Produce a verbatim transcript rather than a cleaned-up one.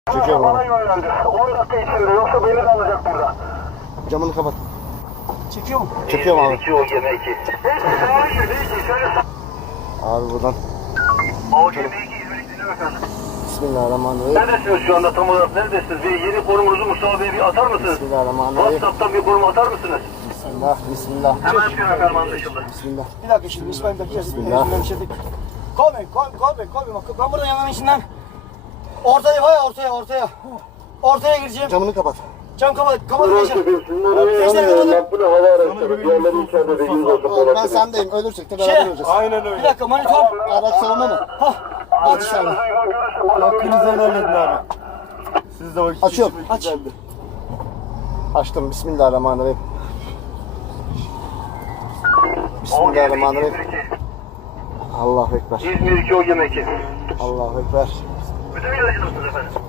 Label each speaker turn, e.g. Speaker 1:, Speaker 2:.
Speaker 1: Çekiyorum
Speaker 2: Bana
Speaker 1: abi.
Speaker 2: yönlendi. on dakika içinde yoksa beni de alacak burada.
Speaker 1: Camını kapat.
Speaker 3: Çekiyor mu?
Speaker 1: Çekiyorum abi.
Speaker 2: iki o yeme iki. Hiç sağa gir, hiç şöyle sağa.
Speaker 1: Abi buradan.
Speaker 2: O yeme iki İzmir'i dinliyor efendim.
Speaker 1: Bismillahirrahmanirrahim.
Speaker 2: Neredesiniz şu anda tam olarak neredesiniz? Bir yeni konumunuzu Mustafa Bey'e bir atar mısınız?
Speaker 1: Bismillahirrahmanirrahim.
Speaker 2: WhatsApp'tan bir konum atar mısınız?
Speaker 1: Bismillah. Bismillah.
Speaker 2: Hemen yapıyorum efendim anlaşıldı.
Speaker 1: Bismillah.
Speaker 3: Bir dakika şimdi İsmail bir dakika.
Speaker 1: Bismillah.
Speaker 3: Yüzünden bir şey değil. Koy beni, koy, koy beni, koy beni. Bak ben buradan yanların içinden. Ortaya var ya ortaya, ortaya. Ortaya gireceğim.
Speaker 1: Camını kapat.
Speaker 3: Cam kapat, kapat geçeceğim.
Speaker 2: Şunları yanıyor. Bu ne hava araçları. Diğerleri içeride de yüz olsun.
Speaker 1: Oğlum ben sendeyim. Ölürsek de
Speaker 3: Şey,
Speaker 1: beraber öleceğiz.
Speaker 4: Aynen
Speaker 3: Bir
Speaker 4: öyle.
Speaker 3: dakika manitör.
Speaker 1: Araç savunma mı?
Speaker 3: Hah, aç sen.
Speaker 4: Hakkınızı helal edin abi. Siz de vakit
Speaker 1: Açıyorum.
Speaker 4: geçirmek
Speaker 3: Aç.
Speaker 4: güzeldi.
Speaker 1: Açtım. Bismillahirrahmanirrahim. Bismillahirrahmanirrahim. Allahu Ekber.
Speaker 2: İzmir iki o yeme iki.
Speaker 1: Allahu Ekber.
Speaker 2: Bütün ilacınız mısınız efendim?